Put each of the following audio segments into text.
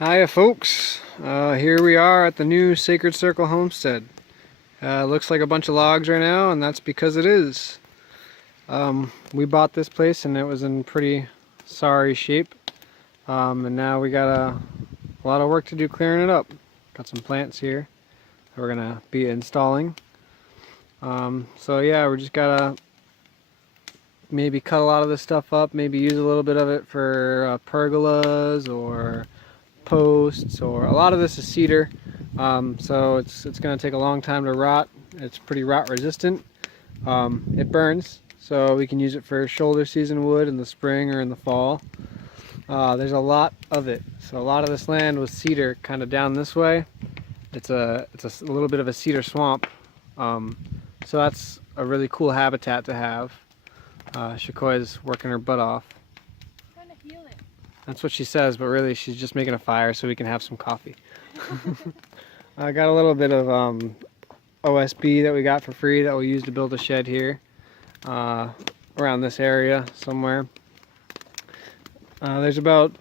Hiya folks, here we are at the new Sacred Circle Homestead. Looks like a bunch of logs right now, and that's because it is. We bought this place and it was in pretty sorry shape, and now we got a lot of work to do clearing it up. Got some plants here that we're gonna be installing. So yeah, we just gotta maybe cut a lot of this stuff up, maybe use a little bit of it for pergolas or posts, or a lot of this is cedar, so it's going to take a long time to rot. It's pretty rot resistant. It burns, so we can use it for shoulder season wood in the spring or in the fall. There's a lot of it, so a lot of this land was cedar kind of down this way. It's a little bit of a cedar swamp, so that's a really cool habitat to have. Shakoi's working her butt off. That's what she says, but really she's just making a fire so we can have some coffee. I got a little bit of OSB that we got for free that we'll use to build a shed here around this area somewhere. There's about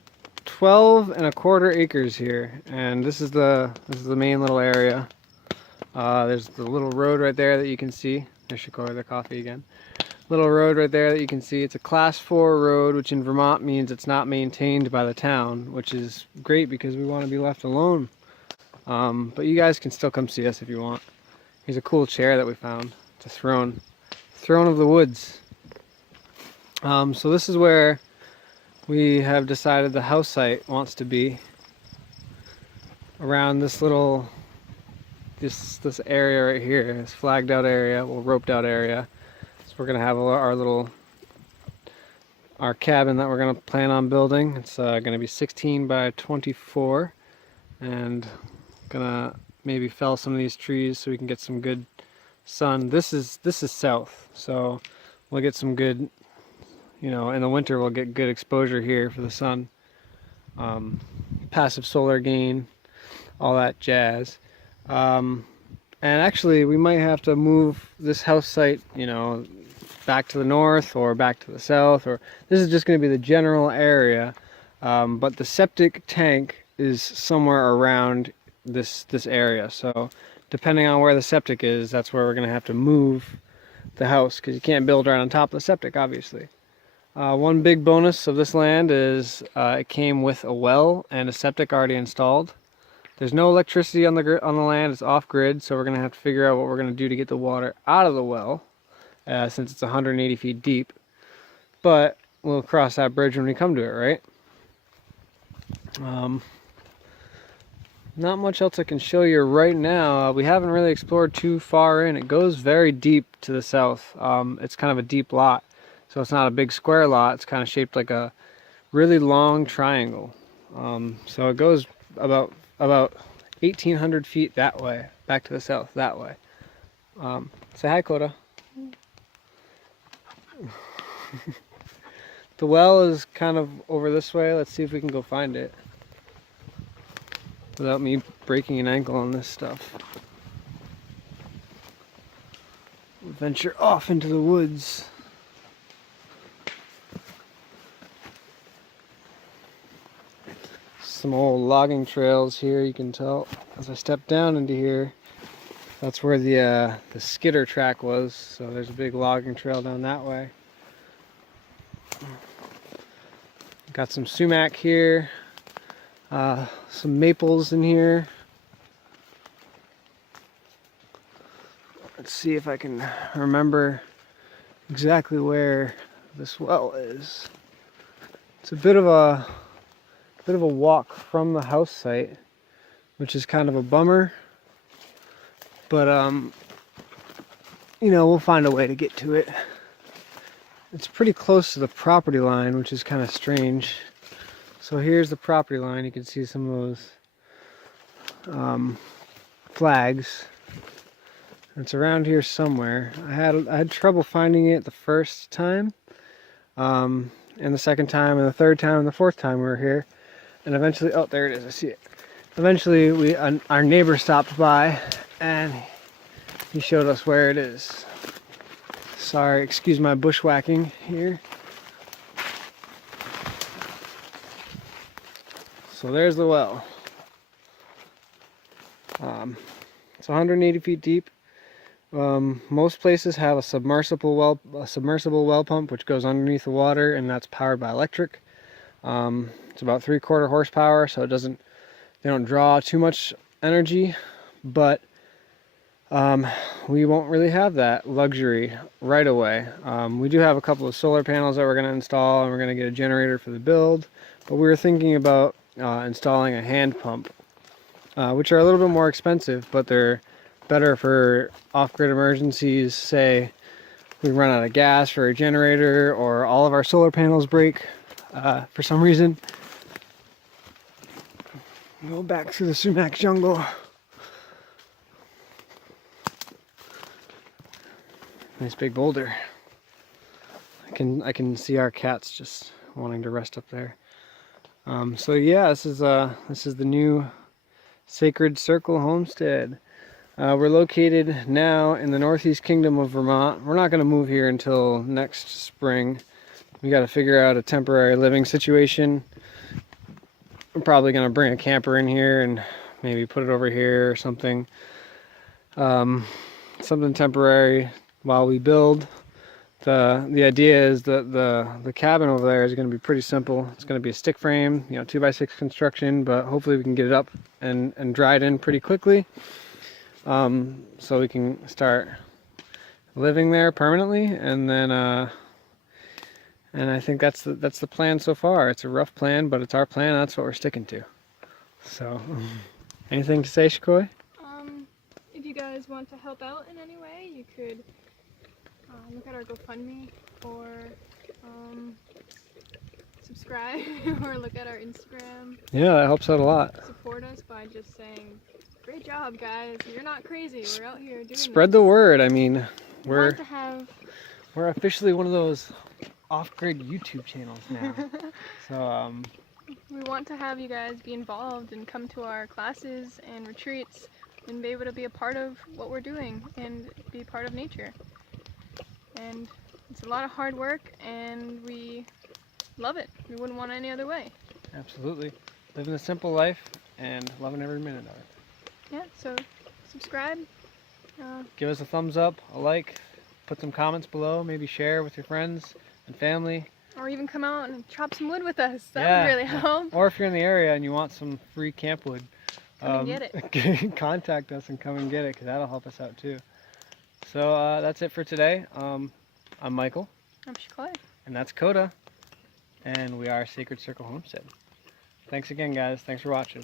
12¼ acres here, and this is the main little area. There's the little road right there that you can see. There should go the coffee again. Little road right there that you can see. It's a class 4 road, which in Vermont means it's not maintained by the town, which is great because we want to be left alone. But you guys can still come see us if you want. Here's a cool chair that we found. It's a throne of the woods. So this is where we have decided the house site wants to be, around this little this area right here, this flagged out area, well, roped out area. We're gonna have our cabin that we're gonna plan on building. It's gonna be 16 by 24, and gonna maybe fell some of these trees so we can get some good sun. This is south, so we'll get some good, in the winter we'll get good exposure here for the sun. Passive solar gain, all that jazz. And actually we might have to move this house site, back to the north or back to the south, or this is just going to be the general area, but the septic tank is somewhere around this area, so depending on where the septic is, that's where we're going to have to move the house, because you can't build right on top of the septic, obviously. One big bonus of this land is it came with a well and a septic already installed. There's no electricity on the land. It's off grid, so we're going to have to figure out what we're going to do to get the water out of the well, since it's 180 feet deep. But we'll cross that bridge when we come to it, right? Not much else I can show you right now. We haven't really explored too far in. It goes very deep to the south. It's kind of a deep lot, so it's not a big square lot. It's kind of shaped like a really long triangle. So it goes about 1,800 feet that way, back to the south that way. Say hi, Coda. The well is kind of over this way. Let's see if we can go find it without me breaking an ankle on this stuff. We'll venture off into the woods. Some old logging trails here, you can tell as I step down into here. That's where the skidder track was, so there's a big logging trail down that way. Got some sumac here, some maples in here. Let's see if I can remember exactly where this well is. It's a bit of a walk from the house site, which is kind of a bummer, but we'll find a way to get to it. It's pretty close to the property line, which is kind of strange. So here's the property line. You can see some of those flags. It's around here somewhere. I had trouble finding it the first time, and the second time, and the third time, and the fourth time we were here. And eventually, oh, there it is, I see it. Eventually, our neighbor stopped by, and he showed us where it is. Sorry, excuse my bushwhacking here. So there's the well. It's 180 feet deep. Most places have a submersible well pump, which goes underneath the water, and that's powered by electric. It's about 3/4 horsepower, so they don't draw too much energy, but we won't really have that luxury right away. We do have a couple of solar panels that we're going to install, and we're going to get a generator for the build, but we were thinking about installing a hand pump, which are a little bit more expensive, but they're better for off-grid emergencies. Say we run out of gas for a generator, or all of our solar panels break for some reason. Go back through the sumac jungle. Nice big boulder. I can see our cats just wanting to rest up there. So yeah, this is the new Sacred Circle Homestead. We're located now in the Northeast Kingdom of Vermont. We're not going to move here until next spring. We got to figure out a temporary living situation. I'm probably going to bring a camper in here and maybe put it over here or something. Something temporary while we build. The idea is that the cabin over there is going to be pretty simple. It's going to be a stick frame, 2x6 construction, but hopefully we can get it up and dried in pretty quickly. So we can start living there permanently, and then and I think that's the plan so far. It's a rough plan, but it's our plan. That's what we're sticking to. So, anything to say, Shikoi? If you guys want to help out in any way, you could look at our GoFundMe, or subscribe, or look at our Instagram. Yeah, that helps out a lot. Support us by just saying, "Great job, guys! You're not crazy. We're out here doing Spread the word. I mean, we're officially one of those off-grid YouTube channels now. So we want to have you guys be involved and come to our classes and retreats and be able to be a part of what we're doing and be part of nature. And it's a lot of hard work, and we love it. We wouldn't want it any other way. Absolutely. Living a simple life and loving every minute of it. Yeah, so subscribe. Give us a thumbs up, a like, put some comments below, maybe share with your friends and family. Or even come out and chop some wood with us. That would really help. Or if you're in the area and you want some free camp wood, come and get it. Contact us and come and get it, because that'll help us out too. So that's it for today. I'm Michael. I'm Shikoi. And that's Coda. And we are Sacred Circle Homestead. Thanks again, guys. Thanks for watching.